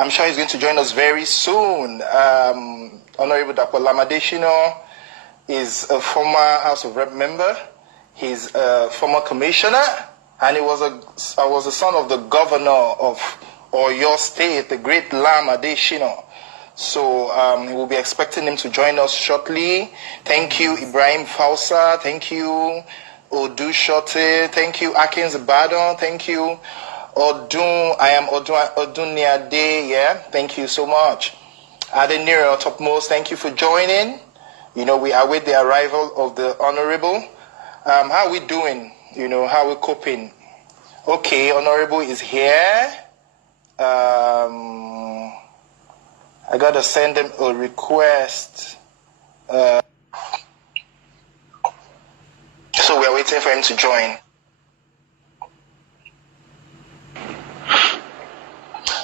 I'm sure he's going to join us very soon. Honorable Dapo Lam-Adesina is a former House of Rep member. He's a former commissioner, and he was a son of the governor of Oyo State, the great Lam-Adesina. So we'll be expecting him to join us shortly. Thank you, Ibrahim Fausa. Thank you, Odu Shote. Thank you, Akins Badon. Thank you, Odun. I am Odun Niade. Yeah, thank you so much. Adeniro Topmost, thank you for joining. You know, we await the arrival of the Honorable. How are we doing? You know, how are we coping? Okay, Honorable is here. I gotta send him a request. So we're waiting for him to join.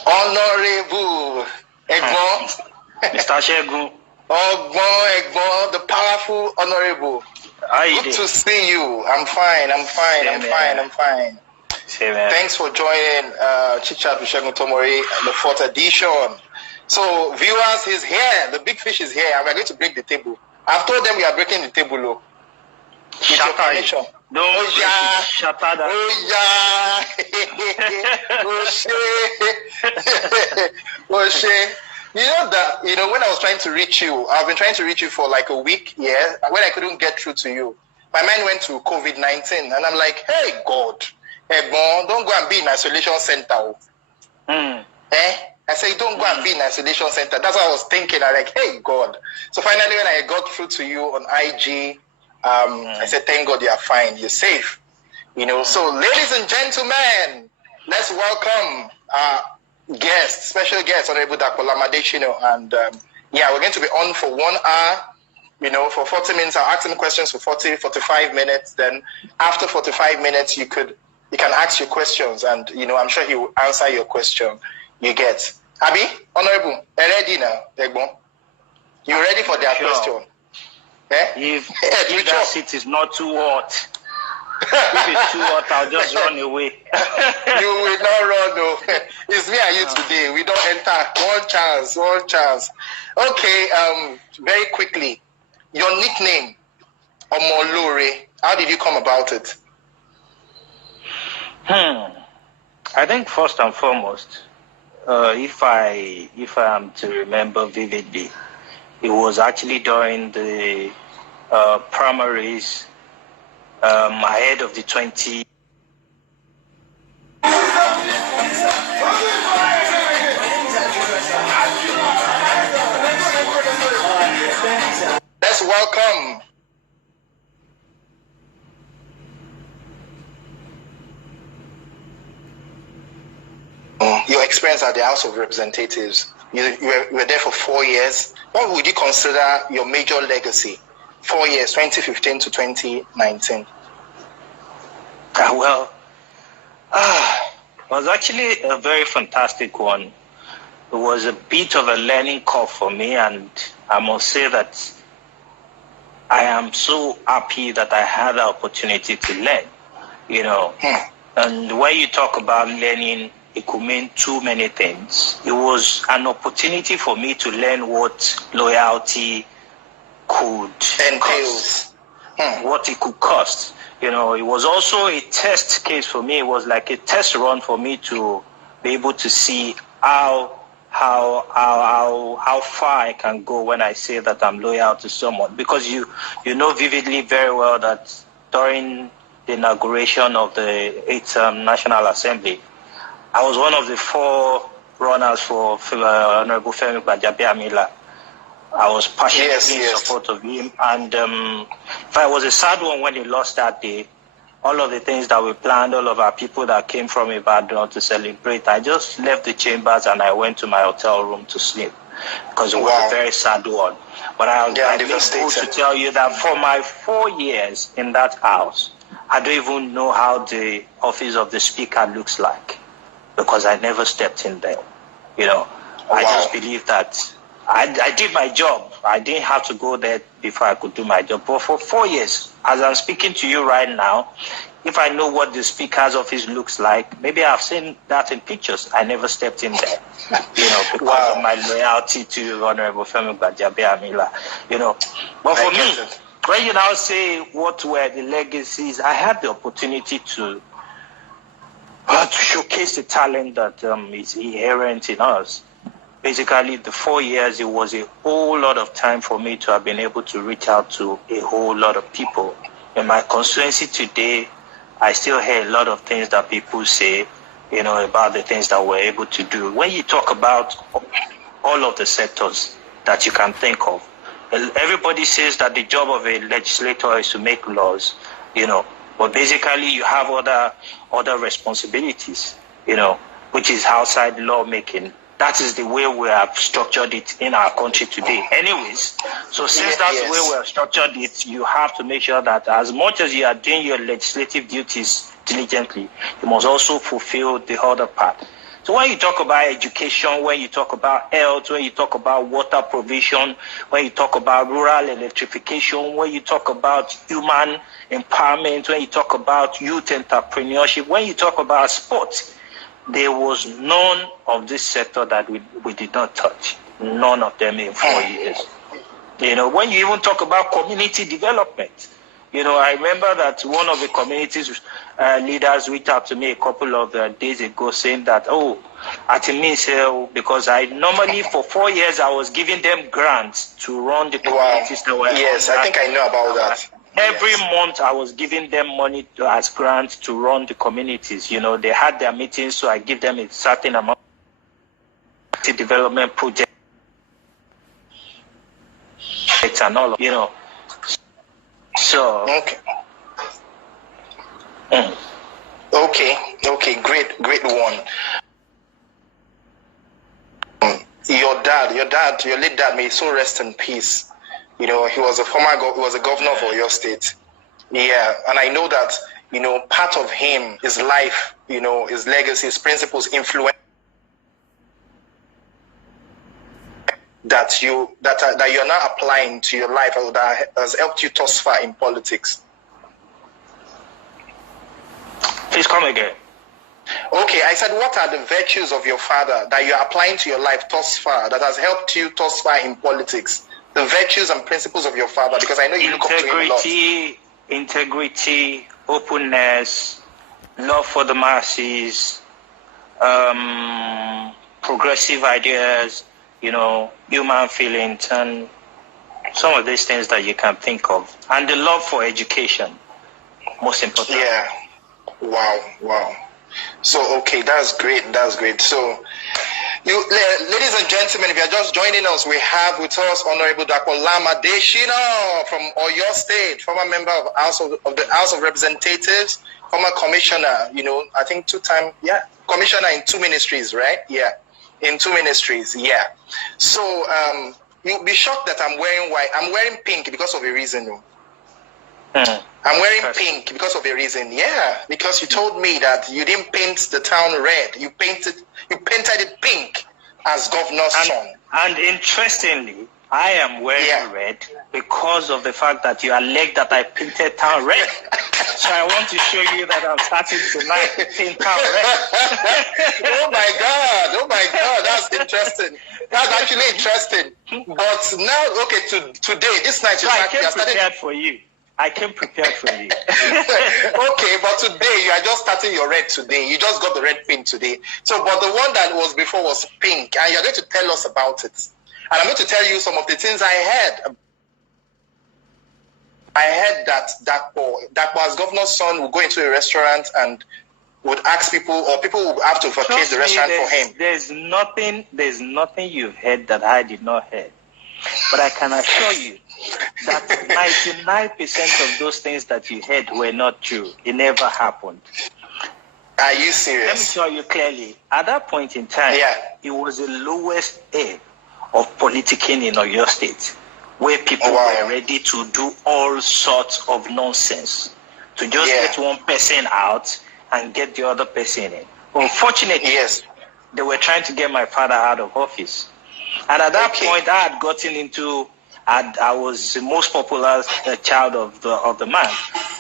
Honorable Egbon. Mr. Segun. Egbon, the powerful Honorable. Good to see you. I'm fine. Thanks for joining Chit-Chat with Segun Tomori, the 4th edition. So, viewers, he's here. The big fish is here, and we're going to break the table. I've told them we are breaking the table, low. With your permission. No, shut up. You know, when I was trying to reach you, I've been trying to reach you for like a week, yeah, when I couldn't get through to you. My mind went to COVID-19, and I'm like, hey, God, don't go and be in isolation center. I say, don't go and be in isolation center. That's what I was thinking. I'm like, hey, God. So finally, when I got through to you on IG, I said, thank God you're fine. You're safe. You know, so ladies and gentlemen, let's welcome guest, special guest, Honorable Dapo Lam-Adesina. And yeah, we're going to be on for 1 hour, you know, for 40 minutes. I'll ask him questions for 45 minutes. Then after 45 minutes, you can ask your questions, and, you know, I'm sure he will answer your question. You get. Abi, Honorable, ready now, Egbon? You ready for their question? Eh? If that seat is not too hot, if it's too hot, I'll just run away. You will not run, no. It's me and you today. We don't enter. One chance. Okay, very quickly. Your nickname, Omolore, how did you come about it? I think first and foremost, if I am to remember vividly, it was actually during the primaries ahead of the 20. Let's welcome your experience at the House of Representatives. You were there for 4 years. What would you consider your major legacy? 4 years, 2015 to 2019. Well, it was actually a very fantastic one. It was a bit of a learning curve for me, and I must say that I am so happy that I had the opportunity to learn, you know. And when you talk about learning, it could mean too many things. It was an opportunity for me to learn what loyalty could cost, what it could cost. You know, it was also a test case for me. It was like a test run for me to be able to see how far I can go when I say that I'm loyal to someone. Because you know vividly very well that during the inauguration of the 8th National Assembly, I was one of the 4 runners for Honorable Femi Gbajabiamila. I was passionately in support of him, and I was a sad one when he lost that day. All of the things that we planned, all of our people that came from Ibadan to celebrate, I just left the chambers and I went to my hotel room to sleep because it was a very sad one. But I was able to tell you that for my 4 years in that house, I don't even know how the office of the speaker looks like, because I never stepped in there. You know, I just believe that I did my job. I didn't have to go there before I could do my job. But for 4 years, as I'm speaking to you right now, if I know what the speaker's office looks like, maybe I've seen that in pictures. I never stepped in there, because of my loyalty to Honorable Femi Gbajabiamila, But for me, when you now say what were the legacies, I had the opportunity to showcase the talent that is inherent in us. Basically, the 4 years, it was a whole lot of time for me to have been able to reach out to a whole lot of people. In my constituency today, I still hear a lot of things that people say, about the things that we're able to do. When you talk about all of the sectors that you can think of, everybody says that the job of a legislator is to make laws, but basically you have other responsibilities, which is outside lawmaking. That is the way we have structured it in our country today. Anyways, so since that's the way we have structured it, you have to make sure that as much as you are doing your legislative duties diligently, you must also fulfill the other part. So when you talk about education, when you talk about health, when you talk about water provision, when you talk about rural electrification, when you talk about human empowerment, when you talk about youth entrepreneurship, when you talk about sports, there was none of this sector that we did not touch. None of them in 4 years. When you even talk about community development, I remember that one of the community's leaders reached out to me a couple of days ago saying that, because I normally for 4 years I was giving them grants to run the communities that were. Yes, I think I know about that. Every month I was giving them money as grants to run the communities. They had their meetings, so I give them a certain amount of development projects and all of, So okay. Okay, great one. Your late dad, may he so rest in peace. He was a governor for your state. Yeah, and I know that, part of him, his life, his legacy, his principles, influence that you're now applying to your life, or that has helped you thus far in politics. Please come again. Okay, I said, what are the virtues of your father that you're applying to your life thus far, that has helped you thus far in politics? The virtues and principles of your father, because I know you look up to him a lot. Integrity, openness, love for the masses, progressive ideas, human feelings, and some of these things that you can think of. And the love for education, most important. Yeah. Wow. So, okay, that's great. So, ladies and gentlemen, if you are just joining us, we have with us Honorable Dapo Lam-Adesina from Oyo State, former member of the House of Representatives, former commissioner, I think 2-time, commissioner in 2 ministries, right? Yeah, in 2 ministries, yeah. So, you'll be shocked that I'm wearing white. I'm wearing pink because of a reason. I'm wearing pink because of a reason. Yeah, because you told me that you didn't paint the town red. You painted it pink as governor's son. And interestingly, I am wearing red because of the fact that you alleged that I painted town red. So I want to show you that I'm starting tonight to paint town red. Oh my God, that's interesting. That's actually interesting. But now, today, this night, I came prepared for you. I came prepared for you. Okay, but today you are just starting your red today. You just got the red paint today. So, but the one that was before was pink, and you're going to tell us about it. And I'm going to tell you some of the things I heard. I heard that Dapo as governor's son would go into a restaurant and would ask people, or people would have to vacate the restaurant for him. There's nothing you've heard that I did not hear. But I can assure you that 99% of those things that you heard were not true. It never happened. Are you serious? Let me tell you clearly. At that point in time, it was the lowest ebb of politicking in Oyo State, where people were ready to do all sorts of nonsense to just get one person out and get the other person in. Unfortunately, they were trying to get my father out of office. And at that point, I had gotten into, I was the most popular child of the man.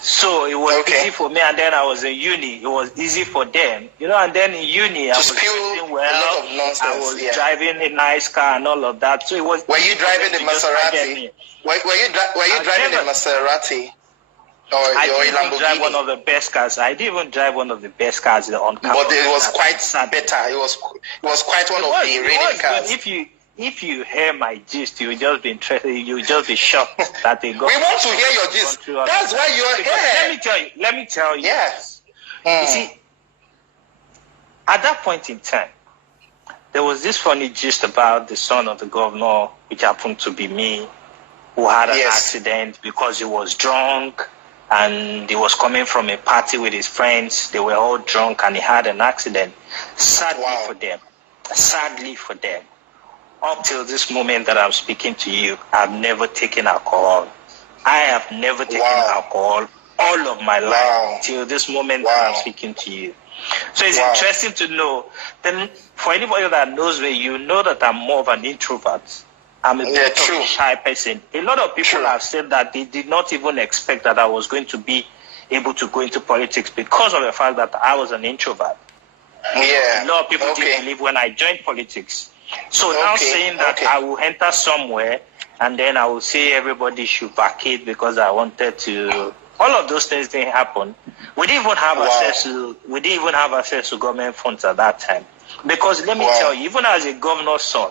So it was easy for me. And then I was in uni. It was easy for them. And then in uni, I was doing well. A lot of nonsense. I was driving a nice car and all of that. So it was. Were you driving the Maserati? Were you driving the Maserati? I didn't even drive one of the best cars. I didn't even drive one of the best cars on campus. But it was quite better. It was quite one of the reigning cars. If you hear my gist, you'll just be interested. You'll just be shocked that they got. We want to hear your gist. That's why you're here. Let me tell you. Yes. You see, at that point in time, there was this funny gist about the son of the governor, which happened to be me, who had an accident because he was drunk and he was coming from a party with his friends. They were all drunk and he had an accident. Sadly for them, up till this moment that I'm speaking to you, I've never taken alcohol. I have never taken alcohol all of my life till this moment that I'm speaking to you. So it's interesting to know. Then for anybody that knows me, you know that I'm more of an introvert. I'm a bit of a shy person. A lot of people have said that they did not even expect that I was going to be able to go into politics because of the fact that I was an introvert. Yeah. A lot of people didn't believe when I joined politics. So now saying that I will enter somewhere and then I will say everybody should vacate because I wanted to. All of those things didn't happen. We didn't even have access to government funds at that time. Because let me tell you, even as a governor's son,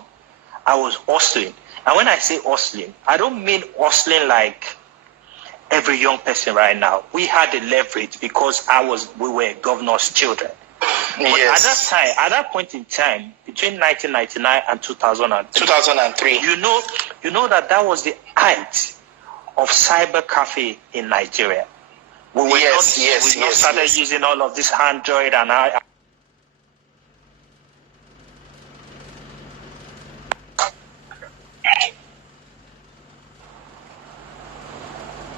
I was hustling. And when I say hustling, I don't mean hustling like every young person right now. We had the leverage because we were governor's children. But at that point in time, between 1999 and 2003, you know that was the height of cyber cafe in Nigeria. We not started using all of this Android and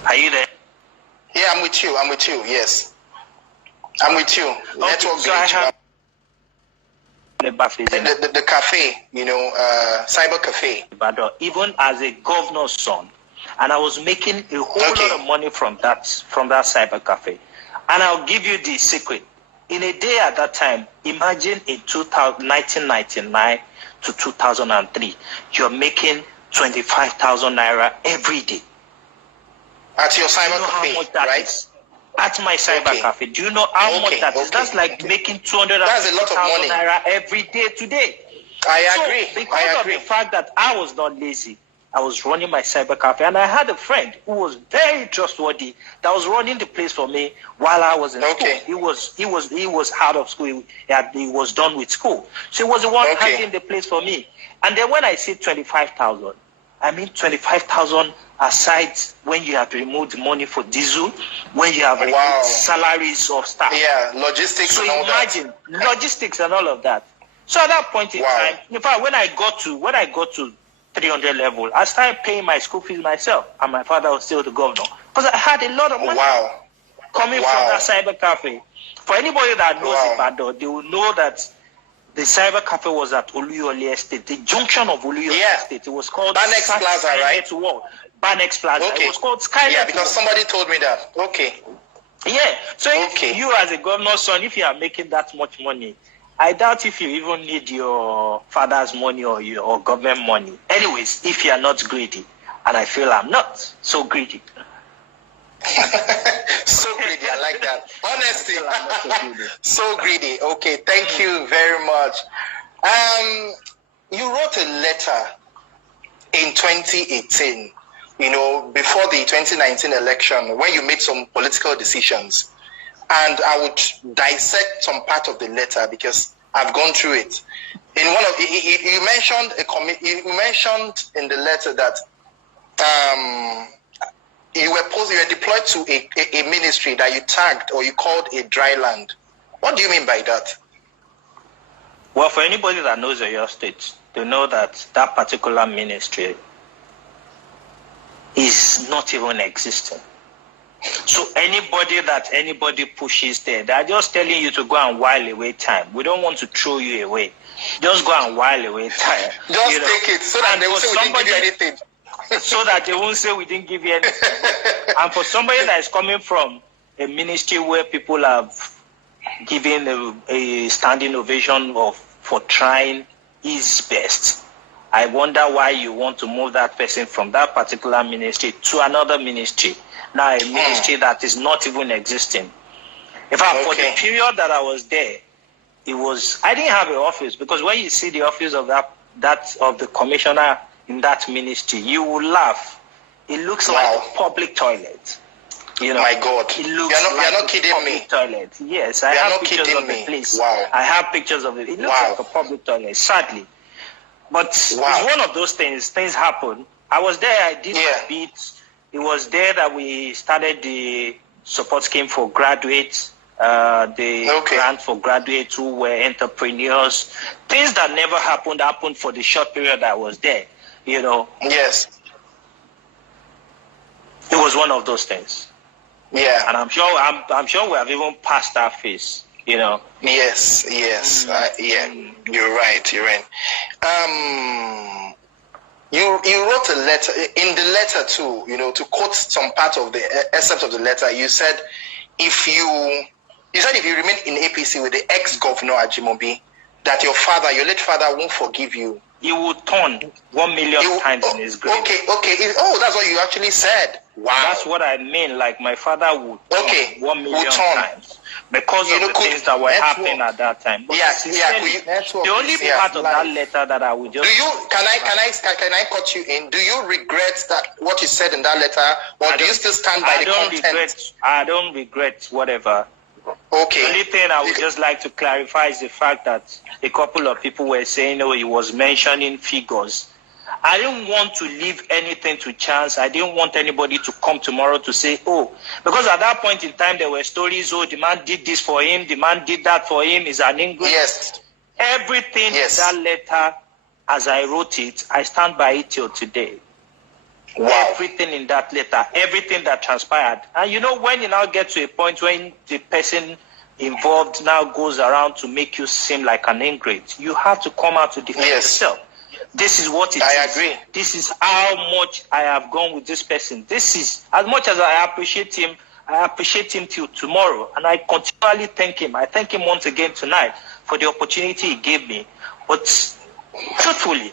Are you there? Yeah, I'm with you. Yes. I'm with you. Network glitch. The cafe, cyber cafe. But even as a governor's son, and I was making a whole lot of money from that cyber cafe. And I'll give you the secret. In a day at that time, imagine in 1999 to 2003, you're making 25,000 naira every day. At your cyber cafe, how much that is? At my cyber cafe. Do you know how much that is? That's like making 250,000 naira every day today. I agree. Because of the fact that I was not lazy, I was running my cyber cafe, and I had a friend who was very trustworthy that was running the place for me while I was in school. He was out of school. He was done with school, so he was the one handling the place for me. And then when I say 25,000, I mean 25,000 aside when you have removed money for diesel, when you have removed salaries of staff. Yeah, logistics. So and all imagine logistics and all of that. So at that point in time, in fact, when I got to 300 level, I started paying my school fees myself, and my father was still the governor because I had a lot of money coming from that cyber cafe. For anybody that knows Ibadan, they will know that the cyber cafe was at Oluyole Estate, the junction of Oluyole Estate. It was called Banex Plaza, right? Banex Plaza. It was called Skynet. Yeah, because somebody told me that. Yeah. So if you as a governor's son, if you are making that much money, I doubt if you even need your father's money or your government money. Anyways, if you are not greedy, and I feel I'm not so greedy. So greedy, I like that. Honesty. So greedy. Okay, thank you very much. You wrote a letter in 2018, before the 2019 election, when you made some political decisions. And I would dissect some part of the letter because I've gone through it. In one of you mentioned in the letter that you were deployed to a ministry that you tagged or you called a dry land. What do you mean by that? Well, for anybody that knows your state, they know that that particular ministry is not even existing. So anybody pushes there, they're just telling you to go and while away time. We don't want to throw you away. Just go and while away time. Just take it so that they will say we didn't give you anything. So that they won't say we didn't give you anything. And for somebody that is coming from a ministry where people have given a standing ovation for trying his best, I wonder why you want to move that person from that particular ministry to another ministry. Now a ministry that is not even existing. In fact, for the period that I was there, I didn't have an office, because when you see the office of of the commissioner in that ministry, you will laugh. It looks like a public toilet. You know, my God, it looks you're not kidding public me. Toilet. Yes, I have pictures of the place. Wow. I have pictures of it. It looks like a public toilet, sadly. But it's one of those things. Things happen. I was there. I did my bit. It was there that we started the support scheme for graduates, the grant for graduates who were entrepreneurs. Things that never happened for the short period I was there. You know. Yes. It was one of those things. Yeah. And I'm sure we have even passed that phase. You know. Yes. Yeah. You're right. You wrote a letter. In the letter too, you know, to quote some part of the excerpt of the letter, you said if you remain in APC with the ex-governor Ajimobi, that your late father won't forgive you. He will turn 1 million times in his grave. Okay. That's what you actually said. Wow. That's what I mean. Like my father would turn 1 million times because of the things that were happening at that time. But the only part of that letter that I would just can I cut you in? Do you regret that what you said in that letter, or do you still stand by the content? I don't regret whatever. Okay. The only thing I would just like to clarify is the fact that a couple of people were saying, he was mentioning figures. I didn't want to leave anything to chance. I didn't want anybody to come tomorrow to say, because at that point in time there were stories, the man did this for him, the man did that for him, is an English. Yes. Everything in that letter, as I wrote it, I stand by it till today. Wow. Everything in that letter, everything that transpired. And you know, when you now get to a point when the person involved now goes around to make you seem like an ingrate, you have to come out to defend yourself. This is what it is. I agree. This is how much I have gone with this person. This is, as much as I appreciate him till tomorrow. And I continually thank him. I thank him once again tonight for the opportunity he gave me. But truthfully,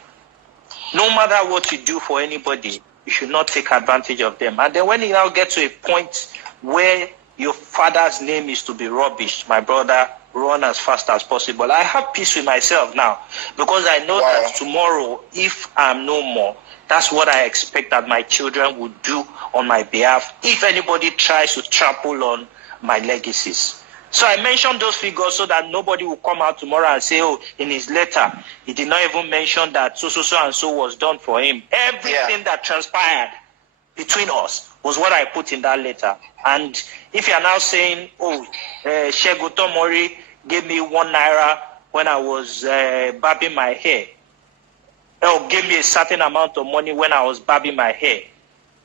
no matter what you do for anybody, you should not take advantage of them. And then when you now get to a point where your father's name is to be rubbished, my brother, run as fast as possible. I have peace with myself now, because I know that tomorrow, if I'm no more, that's what I expect that my children would do on my behalf if anybody tries to trample on my legacies. So I mentioned those figures so that nobody will come out tomorrow and say, in his letter, he did not even mention that so and so was done for him. Everything that transpired between us was what I put in that letter. And if you are now saying, Segun Tomori gave me 1 naira when I was barbing my hair, or gave me a certain amount of money when I was barbing my hair,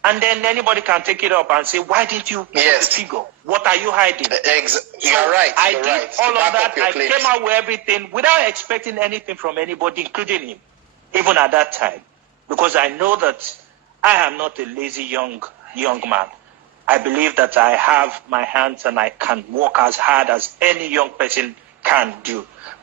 and then anybody can take it up and say, why didn't you put the figure? What are you hiding? You're right. I did all of that. I came out with everything without expecting anything from anybody, including him, even at that time, because I know that I am not a lazy young man. I believe that I have my hands and I can work as hard as any young person can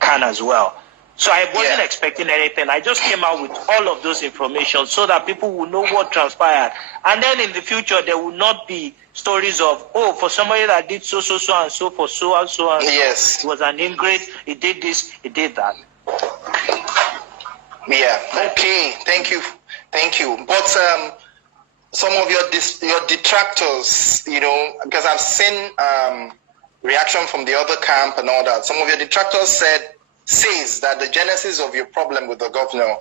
as well. So I wasn't expecting anything. I just came out with all of those information so that people will know what transpired. And then in the future, there will not be stories of, for somebody that did so and so for so and so. Yes. He was an ingrate, he did this, he did that. Yeah, okay. Thank you. But some of your detractors, because I've seen reaction from the other camp and all that. Some of your detractors says that the genesis of your problem with the governor,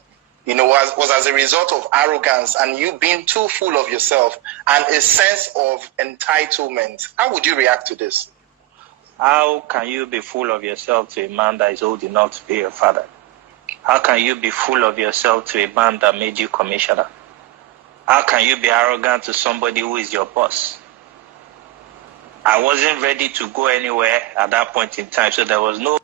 was as a result of arrogance and you being too full of yourself and a sense of entitlement. How would you react to this? How can you be full of yourself to a man that is old enough to be your father? How can you be full of yourself to a man that made you commissioner? How can you be arrogant to somebody who is your boss? I wasn't ready to go anywhere at that point in time, so there was no.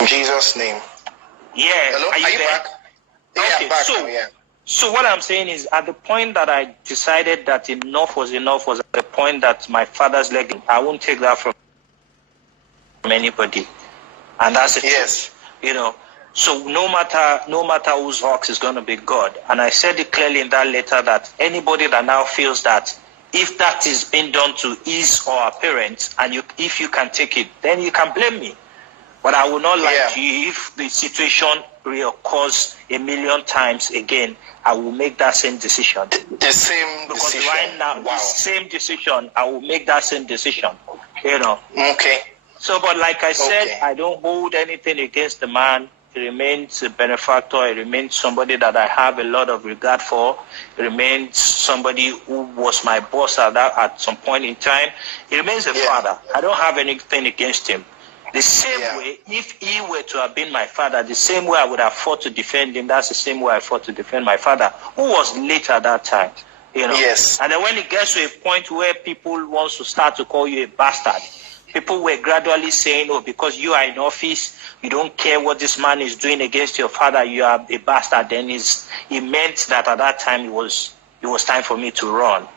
In Jesus' name. Yeah. Hello? Are you there? back? Yeah, Okay, I'm back. so, Yeah. So what I'm saying is, at the point that I decided that enough was at the point that my father's leg, I won't take that from anybody, and that's it. Yes. You know. So no matter whose ox is going to be God, and I said it clearly in that letter that anybody that now feels that if that is being done to his or her parents, and if you can take it, then you can blame me. But I will not lie to you. If the situation reoccurs a million times again, I will make that same decision. The same because decision. Right now, the same decision, I will make that same decision. You know. Okay. So, but like I said, I don't hold anything against the man. He remains a benefactor. He remains somebody that I have a lot of regard for. He remains somebody who was my boss at some point in time. He remains a father. I don't have anything against him. The same way, if he were to have been my father, the same way I would have fought to defend him, that's the same way I fought to defend my father, who was late at that time. You know? Yes. And then when it gets to a point where people want to start to call you a bastard, people were gradually saying, oh, because you are in office, you don't care what this man is doing against your father, you are a bastard. Then it meant that at that time it was time for me to run,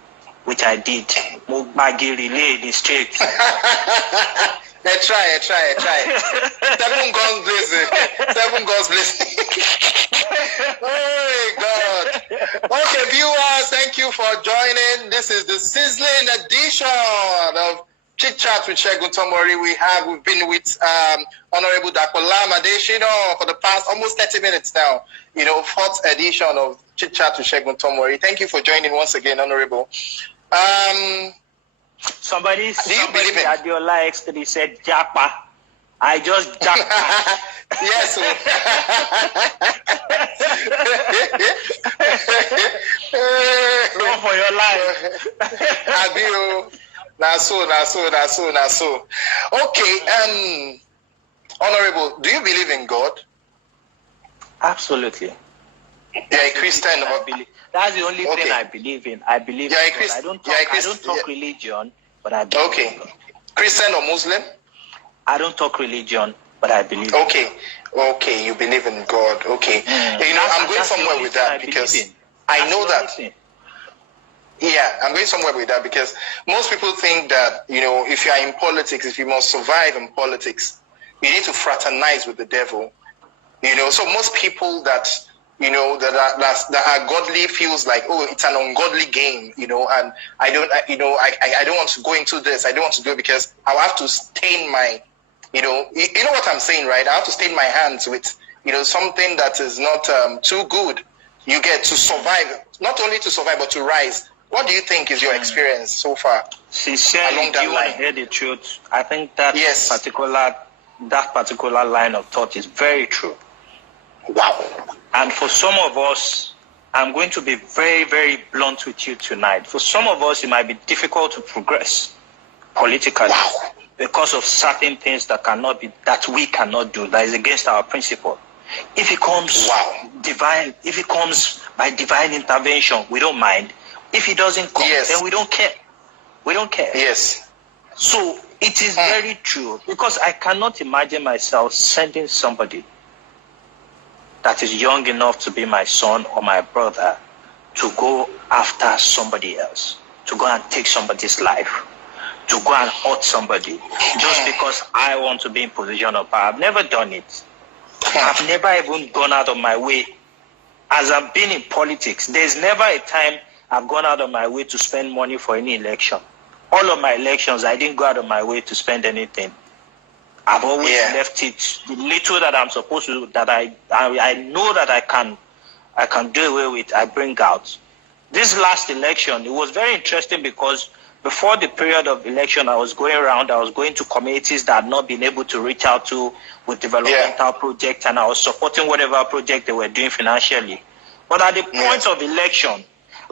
which I did. Mugbagi relay in the street. I try. 7 guns blazing. 7 guns blazing. Oh, God. Okay, viewers, thank you for joining. This is the sizzling edition of Chit-Chat with Segun Tomori. We've been with Honorable Dapo Lam-Adesina for the past almost 30 minutes now. 4th edition of Chit-Chat with Segun Tomori. Thank you for joining once again, Honorable. Somebody at your likes that he said Japa. I just Japa. Yes. Run for your life. Adio. Naso. Okay, Honorable, do you believe in God? Absolutely. You're a Christian. That's the only thing I believe in. I believe in God. I don't talk religion, but I believe in God. Christian or Muslim? I don't talk religion, but I believe in God. Okay, you believe in God. Okay. I'm going somewhere with that because I know that. Yeah, I'm going somewhere with that because most people think that, if you are in politics, if you must survive in politics, you need to fraternize with the devil. So most people that that are godly feels like, oh, it's an ungodly game, and I don't want to go into this. I don't want to do it because I'll have to stain my, you know what I'm saying, right? I have to stain my hands with, something that is not too good. You get to survive, not only to survive, but to rise. What do you think is your experience so far? Sincerely, do you want to hear the truth? I think that particular line of thought is very true. Wow. And for some of us, I'm going to be very, very blunt with you tonight. For some of us, it might be difficult to progress politically because of certain things that we cannot do, that is against our principle. If it comes if it comes by divine intervention, we don't mind. If it doesn't come, then we don't care. We don't care. Yes. So it is very true, because I cannot imagine myself sending somebody that is young enough to be my son or my brother to go after somebody else, to go and take somebody's life, to go and hurt somebody just because I want to be in position of power. I've never done it. I've never even gone out of my way. As I've been in politics, there's never a time I've gone out of my way to spend money for any election. All of my elections, I didn't go out of my way to spend anything. I've always left it, the little that I'm supposed to, that I know that I can do away with, I bring out. This last election, it was very interesting because before the period of election, I was going around, I was going to communities that had not been able to reach out to with developmental projects, and I was supporting whatever project they were doing financially. But at the point of election,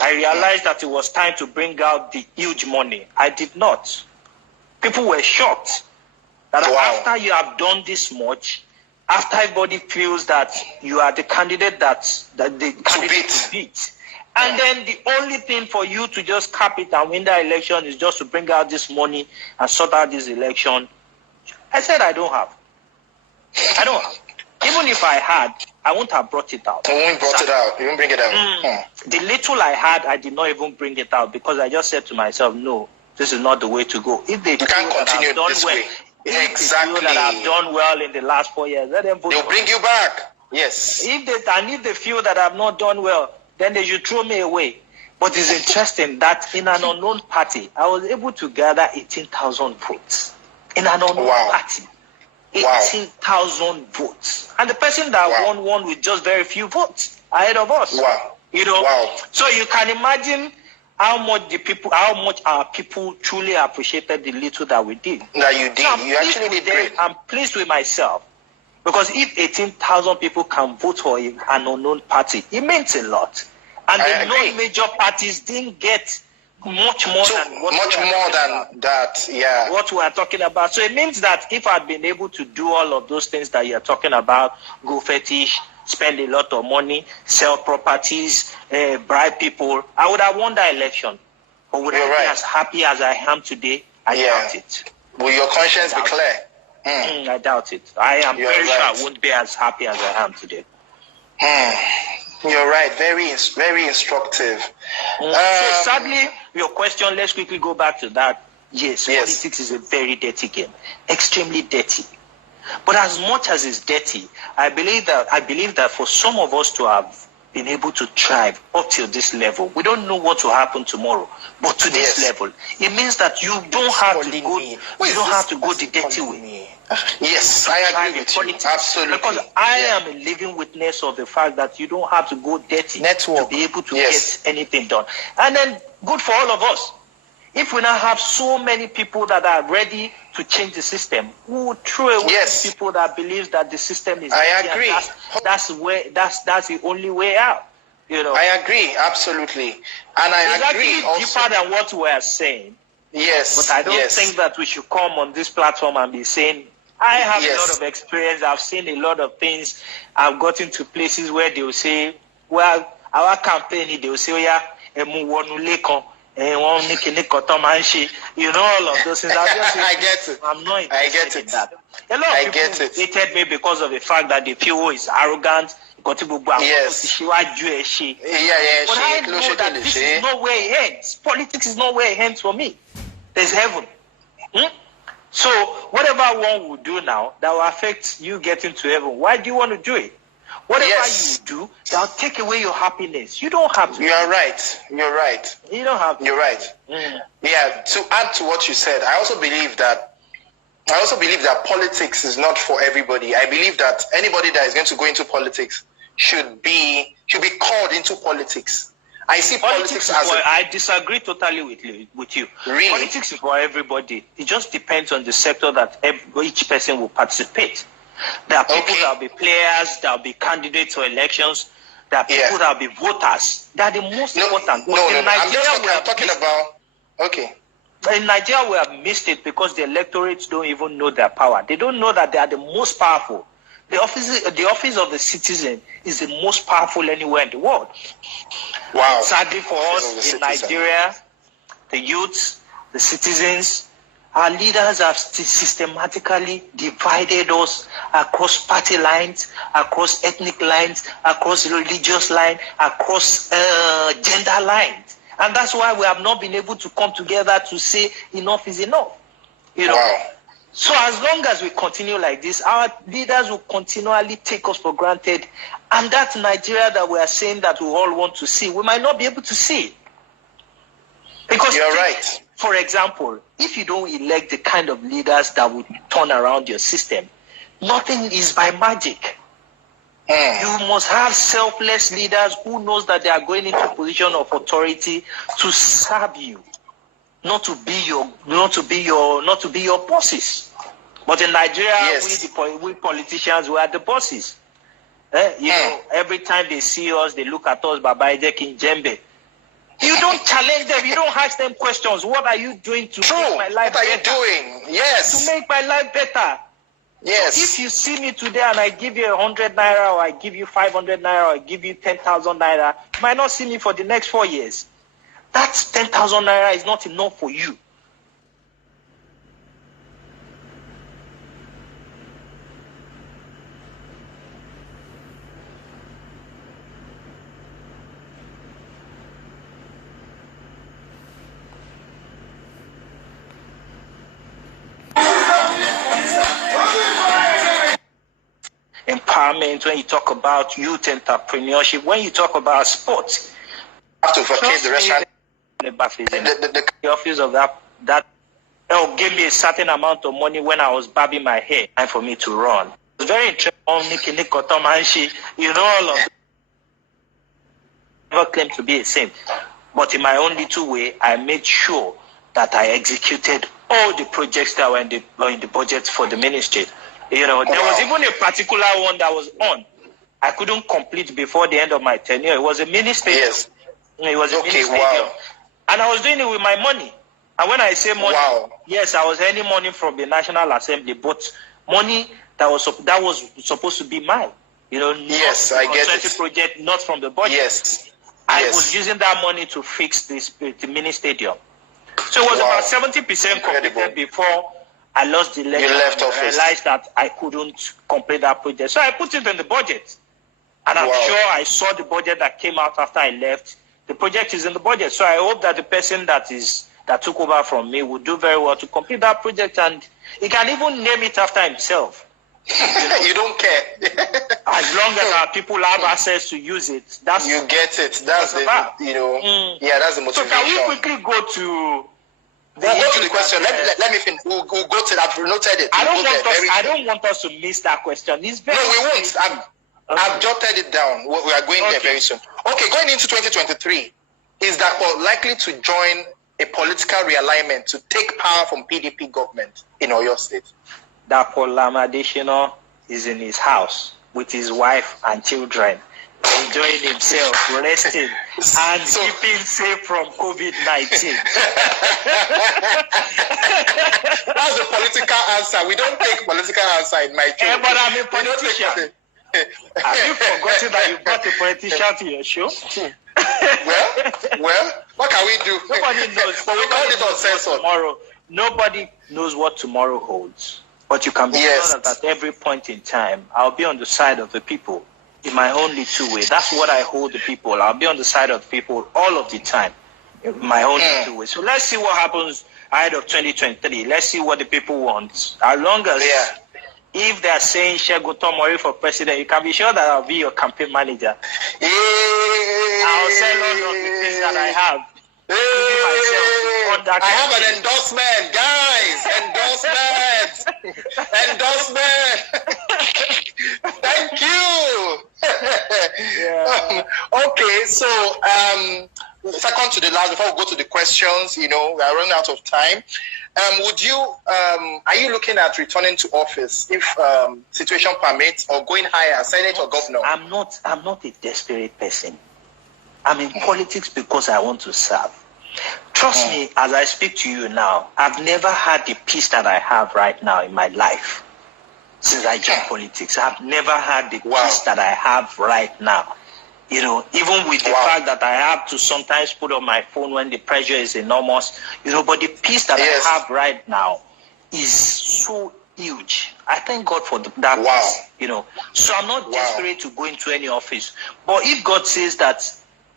I realized that it was time to bring out the huge money. I did not. People were shocked that after you have done this much, after everybody feels that you are the candidate that the candidate to beat, and then the only thing for you to just cap it and win that election is just to bring out this money and sort out this election. I said I don't have. Even if I had, I wouldn't have brought it out. You wouldn't brought it out. You wouldn't bring it out. The little I had, I did not even bring it out because I just said to myself, no, this is not the way to go. If they can't continue this way. Exactly. That I've done well in the last 4 years, let them vote. They'll bring you back. Yes. If they feel that I've not done well, then they should throw me away. But it's interesting that in an unknown party, I was able to gather 18,000 votes. In an unknown party. 18,000 voch. And the person that won with just very few votes ahead of us. So you can imagine how much our people truly appreciated the little that we did. That you did. So you actually did great. I'm pleased with myself. Because if 18,000 people can vote for an unknown party, it means a lot. And the non-major parties didn't get much more than that. Yeah. What we are talking about. So it means that if I'd been able to do all of those things that you're talking about, go fetish, spend a lot of money, sell properties, bribe people, I would have won that election. But would I be as happy as I am today? I doubt it. Will your conscience be clear? I doubt it. I am very sure I won't be as happy as I am today. You're right. Very, very instructive. So sadly, your question, let's quickly go back to that. Yes, politics is a very dirty game. Extremely dirty. But as much as it's dirty, I believe that for some of us to have been able to thrive up till this level, we don't know what will happen tomorrow. But to this level, it means that you don't have to go. You don't have to go the dirty way. Yes, I agree with you. Absolutely. Because I am a living witness of the fact that you don't have to go dirty to be able to get anything done. And then good for all of us. If we now have so many people that are ready to change the system, we will throw away people that believe that the system is I agree. That's the only way out. I agree, absolutely. And I agree actually also. Deeper than what we are saying. Yes. But I don't think that we should come on this platform and be saying, I have a lot of experience. I've seen a lot of things. I've gotten to places where they will say, well, our campaign, they will say, all of those things. I get it. I'm not interested in that. A lot of people hated me because of the fact that they feel is arrogant. But I know that this is not where it ends. Politics is not where it ends for me. There's heaven. So whatever one will do now that will affect you getting to heaven, why do you want to do it? Whatever you do, that will take away your happiness. You don't have to. You are right. You're right. You don't have to. You're right. Yeah. To add to what you said, I also believe that politics is not for everybody. I believe that anybody that is going to go into politics should be called into politics. I see politics as I disagree totally with you. Really? Politics is for everybody. It just depends on the sector that each person will participate. There are people that will be players, that will be candidates for elections. There are people that will be voters. They are the most important. I'm talking about. Okay. In Nigeria, we have missed it because the electorates don't even know their power. They don't know that they are the most powerful. The office of the citizen is the most powerful anywhere in the world. Wow. Sadly for us in Nigeria, the youths, the citizens, our leaders have systematically divided us across party lines, across ethnic lines, across religious lines, across gender lines. And that's why we have not been able to come together to say enough is enough. Wow. So as long as we continue like this, our leaders will continually take us for granted. And that Nigeria that we are saying that we all want to see, we might not be able to see. Because you're right. For example, if you don't elect the kind of leaders that will turn around your system, nothing is by magic. You must have selfless leaders who knows that they are going into a position of authority to serve you. Not to be your bosses. But in Nigeria, we politicians, we are the bosses. Every time they see us, they look at us, Baba Ejek in Jembe. You don't challenge them. You don't ask them questions. What are you doing to make my life better? What are you doing? Yes. To make my life better. Yes. So if you see me today and I give you 100 naira, or I give you 500 naira, or I give you 10,000 naira, you might not see me for the next 4 years. That 10,000 naira is not enough for you. Empowerment, when you talk about youth entrepreneurship, when you talk about sports, you have to vacate the restaurant. The office of that gave me a certain amount of money when I was barbing my hair, and for me to run. It was very interesting. You know, all of them. I never claimed to be a saint, but in my own little way, I made sure that I executed all the projects that were in the budget for the ministry. You know, there was even a particular one that was on. I couldn't complete before the end of my tenure. It was a mini stadium. Yes. It was a mini stadium. And I was doing it with my money. And when I say money, yes, I was earning money from the National Assembly, but money that was supposed to be mine. You know, yes, I get it. Project, not from the budget. Yes. I was using that money to fix the mini stadium. So it was about 70% completed before I lost the election. You left office. I realized that I couldn't complete that project. So I put it in the budget. And I'm sure I saw the budget that came out after I left. The project is in the budget. So I hope that the person that took over from me will do very well to complete that project, and he can even name it after himself. You don't care. As long as our people have access to use it. That's you get it. That's the that's the motivation. So can we quickly go to We'll go to the question. Let me finish. We'll go to that. I've noted it. I don't want us to miss that question. It's very we won't. I've jotted it down. We are going there very soon. Okay, going into 2023, is Dapo likely to join a political realignment to take power from PDP government in Oyo State? Dapo Lam-Adesina is in his house with his wife and children, enjoying himself, resting, and keeping safe from COVID-19. That's the political answer. We don't take political answer in my show. But I'm a politician. Have you forgotten that you brought a politician to your show? well, what can we do? Nobody knows. But we call it uncensored. Tomorrow. Nobody knows what tomorrow holds. But you can be sure that at every point in time, I'll be on the side of the people in my own little way. That's what I hold the people. I'll be on the side of the people all of the time in my own little way. So let's see what happens ahead of 2023. Let's see what the people want. As long as if they're saying Segun Tomori for president, you can be sure that I'll be your campaign manager. I'll sell all of the things that I have. I have an endorsement, guys. Endorsement. Thank you. Okay, so second to the last, before we go to the questions, we are running out of time. Are you looking at returning to office if situation permits, or going higher, Senate or governor? I'm not a desperate person. I'm in politics because I want to serve. Trust me, as I speak to you now, I've never had the peace that I have right now in my life since I joined politics. I've never had the peace that I have right now. Even with the fact that I have to sometimes put on my phone when the pressure is enormous, but the peace that I have right now is so huge. I thank God for that peace, So I'm not desperate to go into any office. But if God says that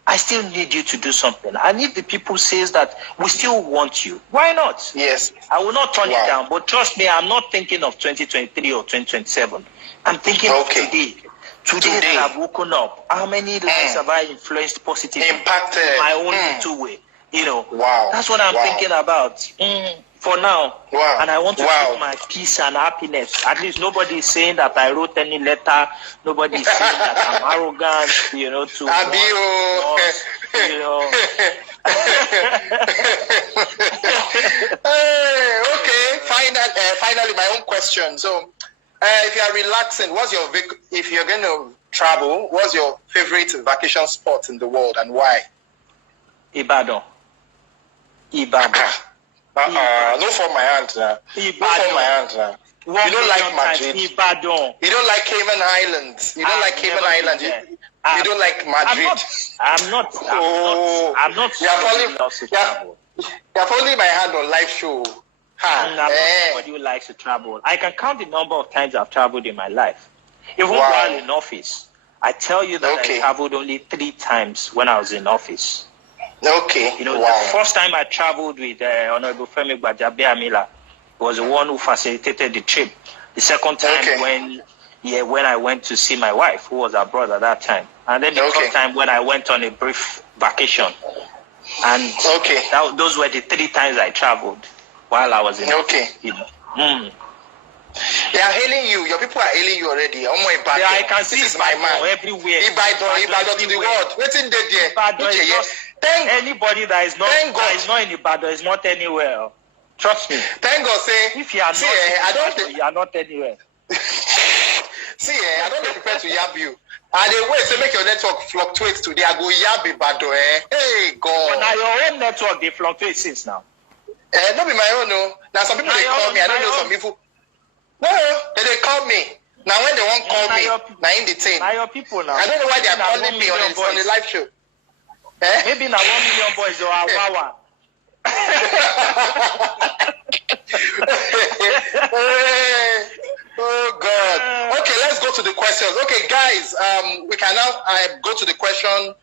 I still need you to do something, and if the people says that we still want you, why not? Yes. I will not turn it down. But trust me, I'm not thinking of 2023 or 2027. I'm thinking of today. Today that I've woken up, how many lives have I influenced positively? Impacted. In my own little way. That's what I'm thinking about for now. And I want to keep my peace and happiness. At least nobody is saying that I wrote any letter. Nobody is saying that I'm arrogant, to Finally, my own question. So, if you are relaxing, if you're going to travel, what's your favorite vacation spot in the world and why? Ibadan. No for my hand now. No for my hand now. You don't like Madrid. Ibadan. You don't like Cayman Islands. You don't like Cayman Islands. You don't like Madrid. I'm not. You're following my hand on live show. I'm not somebody who likes to travel. I can count the number of times I've traveled in my life. Even while in office, I tell you that I traveled only 3 times when I was in office. Okay. The first time I traveled with Honorable Femi Gbajabiamila was the one who facilitated the trip. The second time when I went to see my wife, who was abroad at that time. And then the third time when I went on a brief vacation. And those were the 3 times I traveled while I was in office. They are hailing you. Your people are hailing you already. I can see this is my man. Everywhere. Ibadan to the world. Waiting there. Anybody that is not in Ibadan is not anywhere. Trust me. Thank God, say. If you are not, you are not anywhere. See, I don't prepare to yab you. And the way to make your network fluctuate today, I go yab Ibadan. Hey, God. But now your own network, they fluctuate since now. Not be my own, no. Now some people, they call me. I don't know some people. No, they call me. Now when they won't call me, now in the team. Now your people now. I don't know why they are calling me on the live show. Maybe now 1 million boys or Wawa. Oh God. Okay, let's go to the questions. Okay, guys, we can now go to the question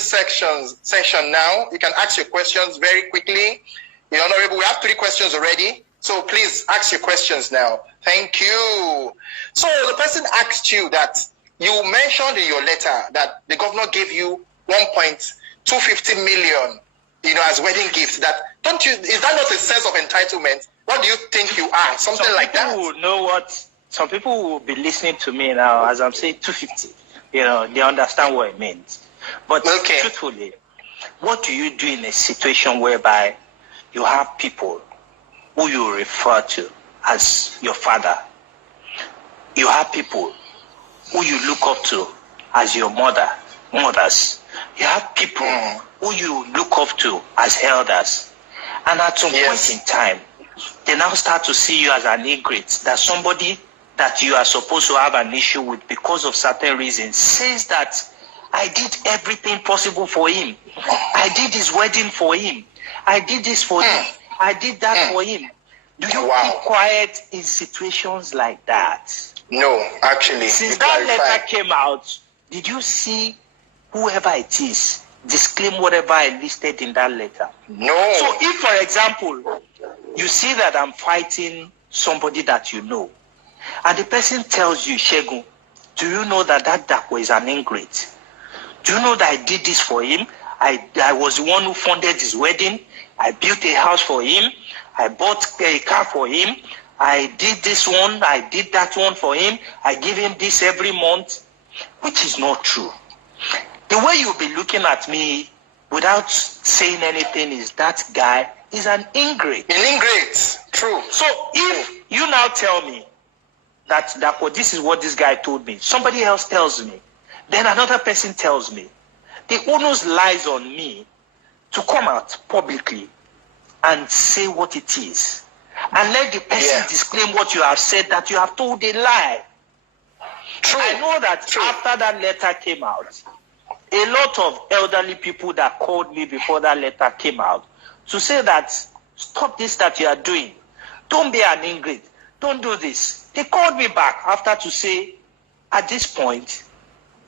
section now. You can ask your questions very quickly. The Honorable, we have 3 questions already. So please ask your questions now. Thank you. So the person asked you that you mentioned in your letter that the governor gave you 1.250 million, as wedding gift. Is that not a sense of entitlement? What do you think you are? Something like that? Some people will be listening to me now as I'm saying 250. They understand what it means. But truthfully, what do you do in a situation whereby you have people who you refer to as your father? You have people who you look up to as your mothers. You have people who you look up to as elders. And at some point in time, they now start to see you as an ingrate, that somebody that you are supposed to have an issue with because of certain reasons says that I did everything possible for him. I did his wedding for him. I did this for him. I did that for him. Do you keep quiet in situations like that? No, actually. Since that letter came out, did you see whoever it is disclaim whatever I listed in that letter? No. So if, for example, you see that I'm fighting somebody that you know, and the person tells you, Segun, do you know that Dapo is an ingrate? Do you know that I did this for him? I was the one who funded his wedding. I built a house for him. I bought a car for him. I did this one. I did that one for him. I give him this every month, which is not true. The way you'll be looking at me without saying anything is that guy is an ingrate. An ingrate. True. So if you now tell me that this is what this guy told me, somebody else tells me, then another person tells me, the onus lies on me to come out publicly and say what it is. And let the person disclaim what you have said, that you have told a lie. True. I know that after that letter came out, a lot of elderly people that called me before that letter came out to say that, stop this that you are doing. Don't be an ingrate. Don't do this. They called me back after to say, at this point,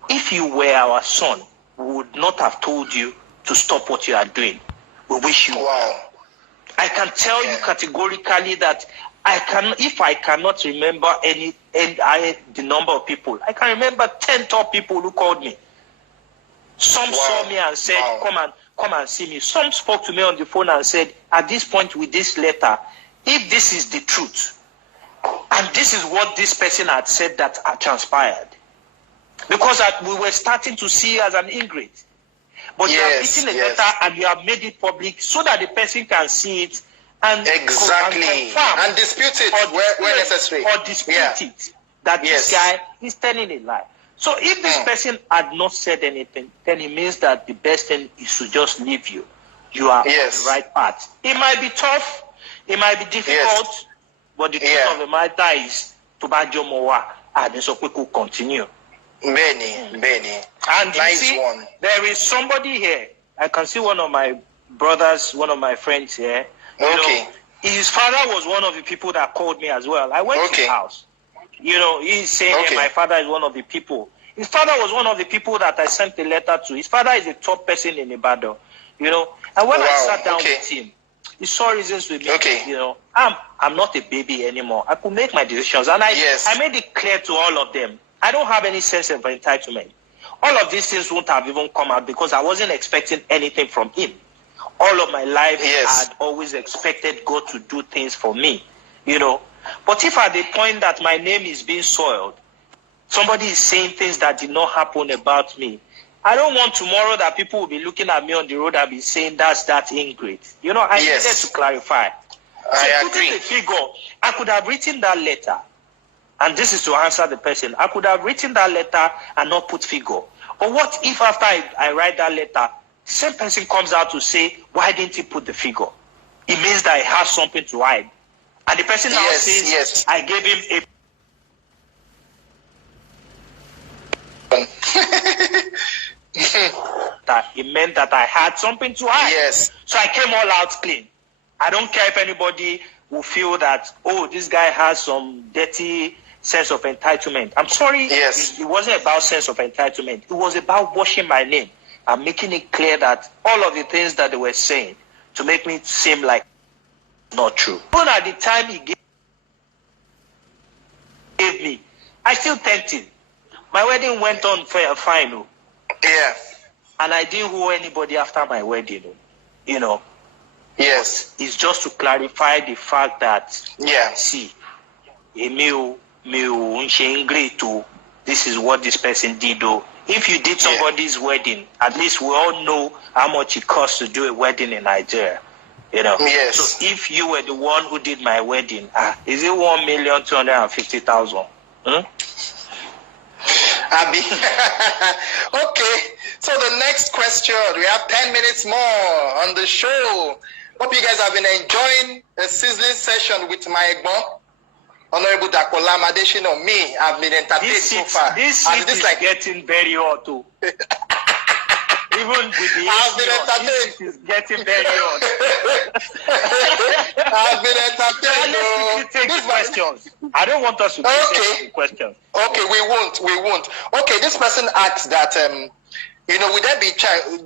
if you were our son, we would not have told you to stop what you are doing. We wish you well. I can tell you categorically that if I cannot remember the number of people, I can remember 10 top people who called me. Some saw me and said, come and see me. Some spoke to me on the phone and said, at this point with this letter, if this is the truth, and this is what this person had said that had transpired, because we were starting to see you as an ingrate. But you have written a letter and you have made it public so that the person can see it and confirm and dispute it where necessary. Or dispute it that this guy is telling a lie. So if this person had not said anything, then it means that the best thing is to just leave you. You are on the right path. It might be tough, it might be difficult, but the truth of the matter is, to Bajo Mowa, and so we could continue. Many. And nice you see, one. There is somebody here. I can see one of my brothers, one of my friends here. You know, his father was one of the people that called me as well. I went to his house. You know, he's saying hey, my father is one of the people. His father was one of the people that I sent a letter to. His father is a top person in Ibadan. You know, and when I sat down with him, he saw reasons with me. You know, I'm not a baby anymore. I could make my decisions, and I made it clear to all of them. I don't have any sense of entitlement. All of these things won't have even come out because I wasn't expecting anything from him. All of my life, I had always expected God to do things for me, you know. But if at the point that my name is being soiled, somebody is saying things that did not happen about me, I don't want tomorrow that people will be looking at me on the road and be saying that's ingrate. You know, I needed to clarify. I agree. The figure, I could have written that letter, and this is to answer the person. I could have written that letter and not put figure. But what if after I write that letter, the same person comes out to say, why didn't he put the figure? It means that he has something to hide. And the person now says, I gave him that it meant that I had something to hide. So I came all out clean. I don't care if anybody will feel that, oh, this guy has some dirty sense of entitlement. I'm sorry, it wasn't about sense of entitlement. It was about washing my name and making it clear that all of the things that they were saying to make me seem like not true. Even at the time he gave me, I still thanked him. My wedding went on fine. And I didn't owe anybody after my wedding, you know. It's just to clarify the fact that, see, this is what this person did. If you did somebody's wedding, at least we all know how much it costs to do a wedding in Nigeria. You know. So if you were the one who did my wedding, is it 1,250,000? Abby. Okay. So the next question, we have 10 minutes more on the show. Hope you guys have been enjoying a sizzling session with my Egbon, Honorable Dapo Lam-Adesina. Me, I've been entertained so far. This is like getting very hot too. Even with the I've been entertained. This is getting very hot. I've been entertained. Let's take the questions. I don't want us to take questions. Okay, we won't. Okay, this person asks that, you know, would there be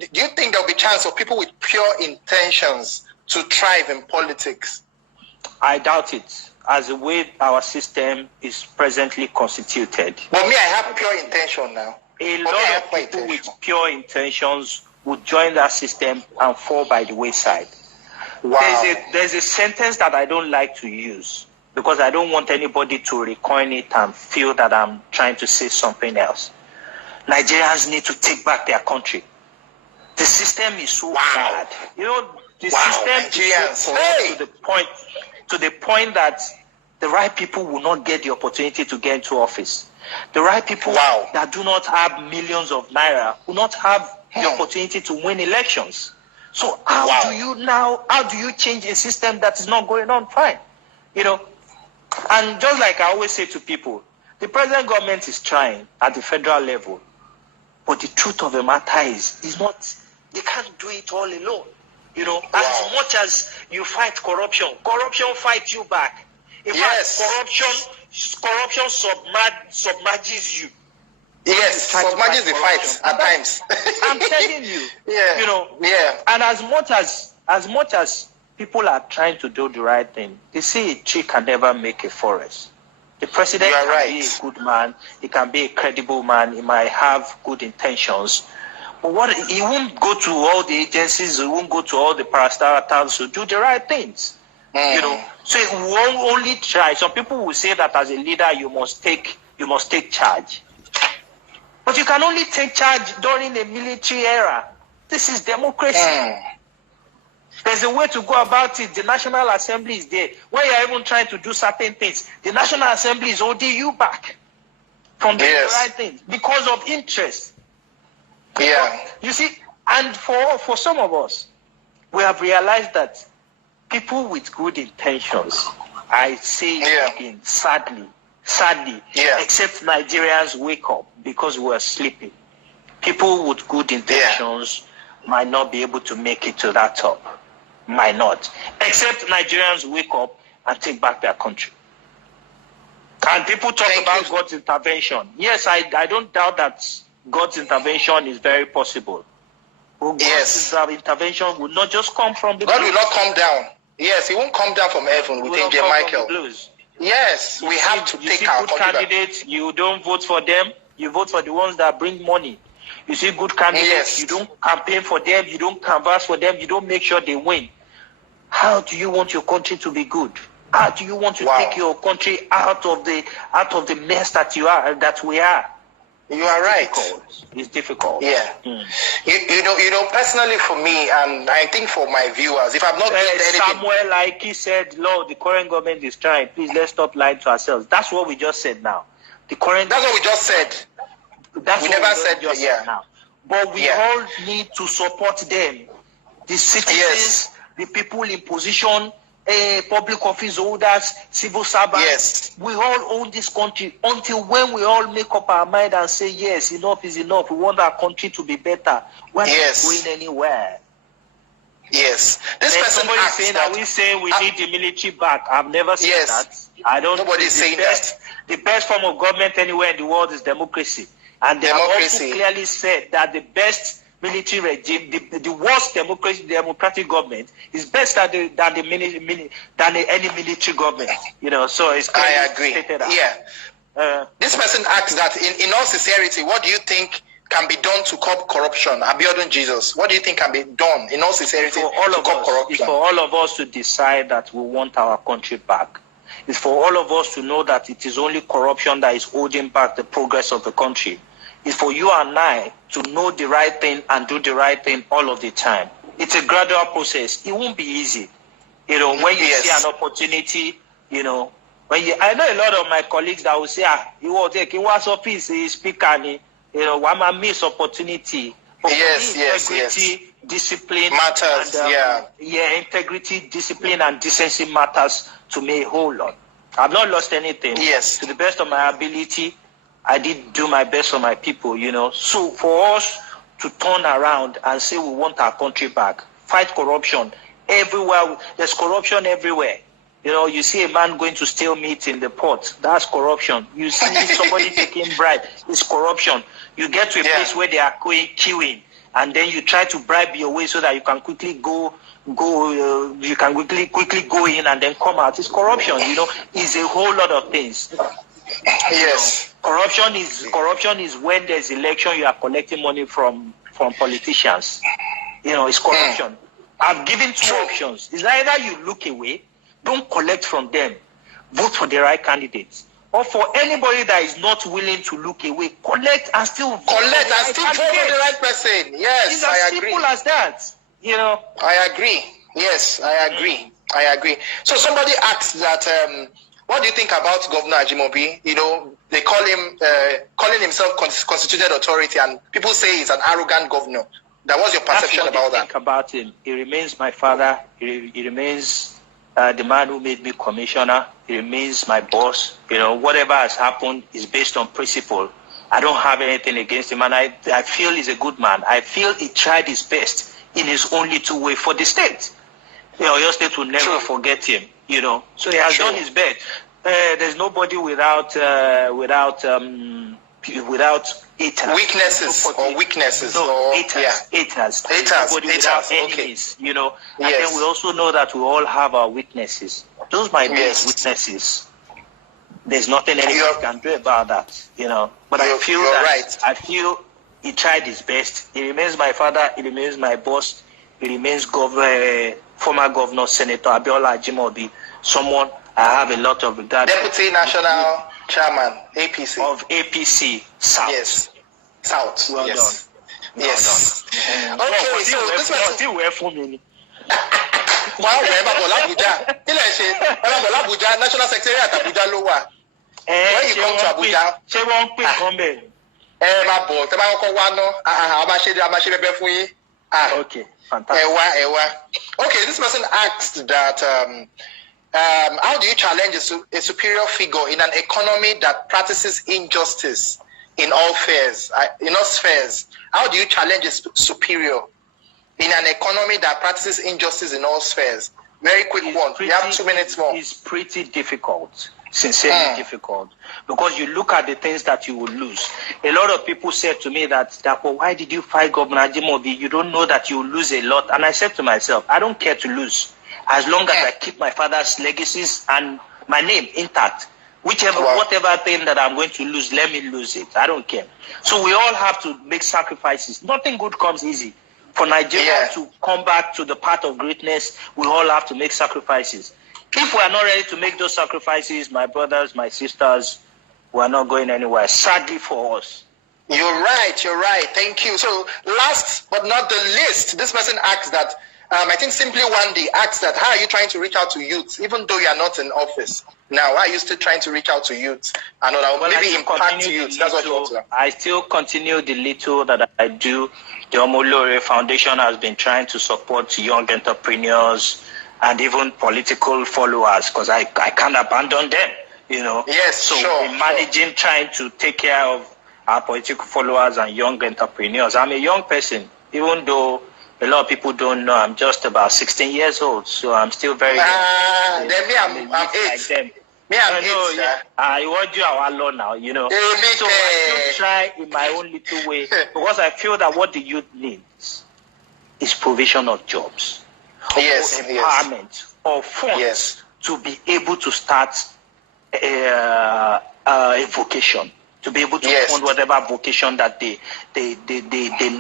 do you think there'll be chance of people with pure intentions to thrive in politics? I doubt it, as the way our system is presently constituted. But me, I have pure intention now. A lot of people with pure intentions would join that system and fall by the wayside. Wow. There's a sentence that I don't like to use because I don't want anybody to recoin it and feel that I'm trying to say something else. Nigerians need to take back their country. The system is so bad. You know, the system is so corrupt to the point that the right people will not get the opportunity to get into office. The right people that do not have millions of naira will not have the opportunity to win elections. So how do you change a system that is not going on fine? You know, and just like I always say to people, the present government is trying at the federal level, but the truth of the matter is not, they can't do it all alone. You know, as much as you fight corruption fights you back. In fact, corruption submerges you. Submerges the fight at times. I'm telling you. You know. And as much as people are trying to do the right thing, they say a tree can never make a forest. The president can be a good man, he can be a credible man, he might have good intentions. But he won't go to all the agencies, he won't go to all the parastatals to do the right things. You know, so it won't only try. Some people will say that as a leader you must take charge. But you can only take charge during the military era. This is democracy. There's a way to go about it. The National Assembly is there. When you're even trying to do certain things, the National Assembly is holding you back. from doing the right things because of interest. Yeah. You see, and for some of us, we have realized that people with good intentions, I say it again, sadly, except Nigerians wake up because we are sleeping. People with good intentions might not be able to make it to that top. Might not. Except Nigerians wake up and take back their country. And people talk about God's intervention. Yes, I don't doubt that God's intervention is very possible. But God's intervention will not just come from the God will not come down. Yes, he won't come down from heaven with Angel Michael. Yes, we have to take our good candidates, you don't vote for them, you vote for the ones that bring money. You see good candidates, you don't campaign for them, you don't canvass for them, you don't make sure they win. How do you want your country to be good? How do you want to take your country out of the mess that we are? You are right. It's difficult. Yeah. You know, personally for me, and I think for my viewers, if I'm not doing anything, somewhere like he said, Lord, the current government is trying. Please, let's stop lying to ourselves. That's what we just said now. That's what we just said. That's we what never we said just said now. But we all need to support them. The citizens, the people in position, public office holders, civil servants. We all own this country until when we all make up our mind and say, yes, enough is enough. We want our country to be better. We're not going anywhere. Yes. This person somebody saying, are we saying we need the military back? I've never said that. I don't. Nobody's saying that. The best form of government anywhere in the world is democracy. And they have also clearly said that the best military regime, the worst democratic government is better than any military government. You know, so it's clearly I agree. stated out. Yeah. This person asks that in all sincerity, what do you think can be done to curb corruption? Abiodun Jesus, what do you think can be done in all sincerity to curb corruption? It's for all of us to decide that we want our country back. It's for all of us to know that it is only corruption that is holding back the progress of the country. It's for you and I to know the right thing and do the right thing all of the time. It's a gradual process. It won't be easy. You know, when you see an opportunity, you know, I know a lot of my colleagues that will say, you will take in what's office, speaker, you know, one miss opportunity. But integrity, discipline matters. Integrity, discipline, and decency matters to me a whole lot. I've not lost anything. To the best of my ability, I did do my best for my people, you know. So for us to turn around and say we want our country back, fight corruption everywhere. There's corruption everywhere. You know, you see a man going to steal meat in the port, that's corruption. You see somebody taking bribe, it's corruption. You get to a place where they are queuing, and then you try to bribe your way so that you can quickly you can quickly go in and then come out. It's corruption, you know. It's a whole lot of things. Corruption is when there's election, you are collecting money from politicians. You know, it's corruption. I've given two options. It's either you look away, don't collect from them, vote for the right candidates. Or for anybody that is not willing to look away, collect and still vote for the right person. Yes, I agree. It's as simple as that. You know. I agree. Yes, I agree. So somebody asked that, what do you think about Governor Ajimobi? You know, they call him, calling himself constituted authority, and people say he's an arrogant governor. Was your perception about that? Think about him. He remains my father. He remains the man who made me commissioner. He remains my boss. You know, whatever has happened is based on principle. I don't have anything against him, and I feel he's a good man. I feel he tried his best in his own little way for the state. You know, your state will never forget him. You know, so he has done his best. There's nobody without weaknesses or weaknesses. No, haters. Nobody without enemies. You know, and then we also know that we all have our weaknesses. Those might be weaknesses. There's nothing anyone can do about that. You know, but I feel I feel he tried his best. He remains my father. He remains my boss. He remains former governor, Senator Abiola Ajimobi, someone I have a lot of regard. Deputy National Chairman, APC. Of APC South. Yes. South. Well done. Yes. Okay, so this was still where for me. Wow, Abuja. National Secretariat Abuja Lowa. When you come to Abuja, my boy, okay, fantastic. Okay, this person asked that how do you challenge a superior figure in an economy that practices injustice in all spheres? How do you challenge a superior in an economy that practices injustice in all spheres? Very quick one. We have 2 minutes more. It's pretty difficult. Sincerely difficult, because you look at the things that you will lose. A lot of people said to me that, Dapo, why did you fight Governor Ajimobi? You don't know that you will lose a lot. And I said to myself, I don't care to lose, as long as I keep my father's legacies and my name intact. Whatever thing that I'm going to lose, let me lose it. I don't care. So we all have to make sacrifices. Nothing good comes easy. For Nigeria to come back to the path of greatness, we all have to make sacrifices. If we are not ready to make those sacrifices, my brothers, my sisters, we are not going anywhere. Sadly for us. You're right. Thank you. So last but not the least, this person asks that, I think Simply One Day asks that, how are you trying to reach out to youth, even though you are not in office? Now, why are you still trying to reach out to youth? And maybe impact youth. That's what you want to know. I still continue the little that I do. The Omolore Foundation has been trying to support young entrepreneurs and even political followers, because I can't abandon them, Yes, so we're managing, trying to take care of our political followers and young entrepreneurs. I'm a young person, even though a lot of people don't know. I'm just about 16 years old, so I'm still very young. Then I'm 8. I want you our law now, So I still try in my own little way, because I feel that what the youth needs is provision of jobs. Empowerment or funds to be able to start a vocation, to be able to fund whatever vocation that they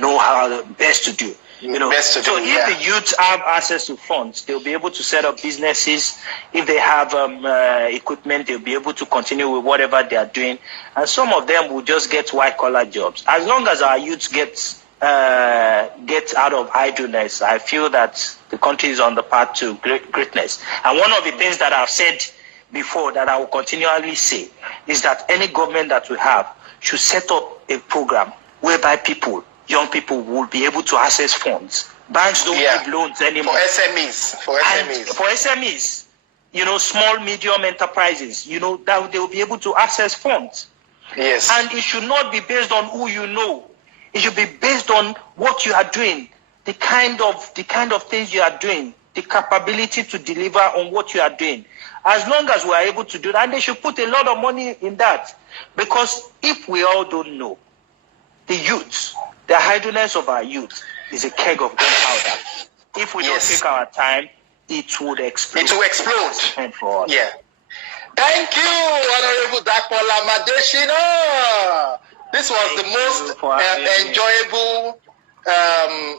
know how best to do. So if the youth have access to funds, they'll be able to set up businesses. If they have equipment, they'll be able to continue with whatever they are doing. And some of them will just get white-collar jobs. As long as our youth get out of idleness, I feel that the country is on the path to greatness. And one of the things that I've said before, that I will continually say, is that any government that we have should set up a program whereby young people will be able to access funds. Banks don't give loans anymore. For SMEs. Small, medium enterprises, that they will be able to access funds. Yes. And it should not be based on who you know. It should be based on what you are doing, the kind of things you are doing, the capability to deliver on what you are doing. As long as we are able to do that, and they should put a lot of money in that. Because if we all don't know, the youth, the idleness of our youth is a keg of gunpowder. If we don't take our time, it would explode. It will explode. For us. Yeah. Thank you, Honorable Dapo Lam-Adesina. This was the most enjoyable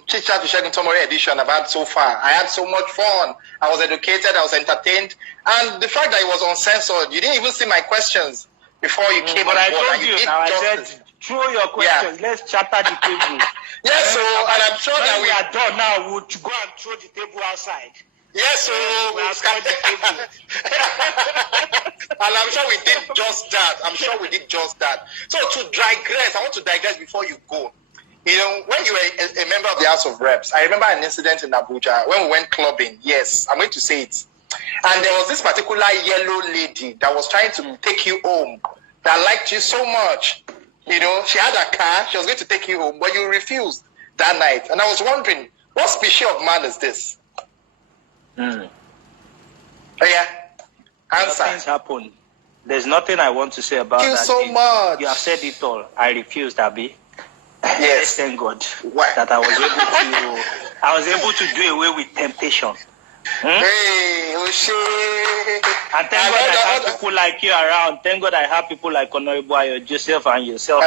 Chit-Chat with Segun Tomori edition I've had so far. I had so much fun. I was educated, I was entertained. And the fact that it was uncensored, you didn't even see my questions before you came on board. But I told you, now I said, throw your questions, let's chatter the table. Yes, and I'm sure that we are done now, we'll go and throw the table outside. Yes, we'll start the table. And I'm sure we did just that. So to digress, I want to digress before you go. When you were a member of the House of Reps, I remember an incident in Abuja when we went clubbing. Yes, I'm going to say it. And there was this particular yellow lady that was trying to take you home, that liked you so much. She had a car, she was going to take you home, but you refused that night. And I was wondering, what species of man is this? Oh yeah. Answer. Things happen. There's nothing I want to say about that. Thank you so much. You have said it all. I refused, Abi. Yes. Thank God that I was able to do away with temptation. Hey, Oshe. And thank God I have people like you around. Thank God I have people like Honorable Joseph and yourself.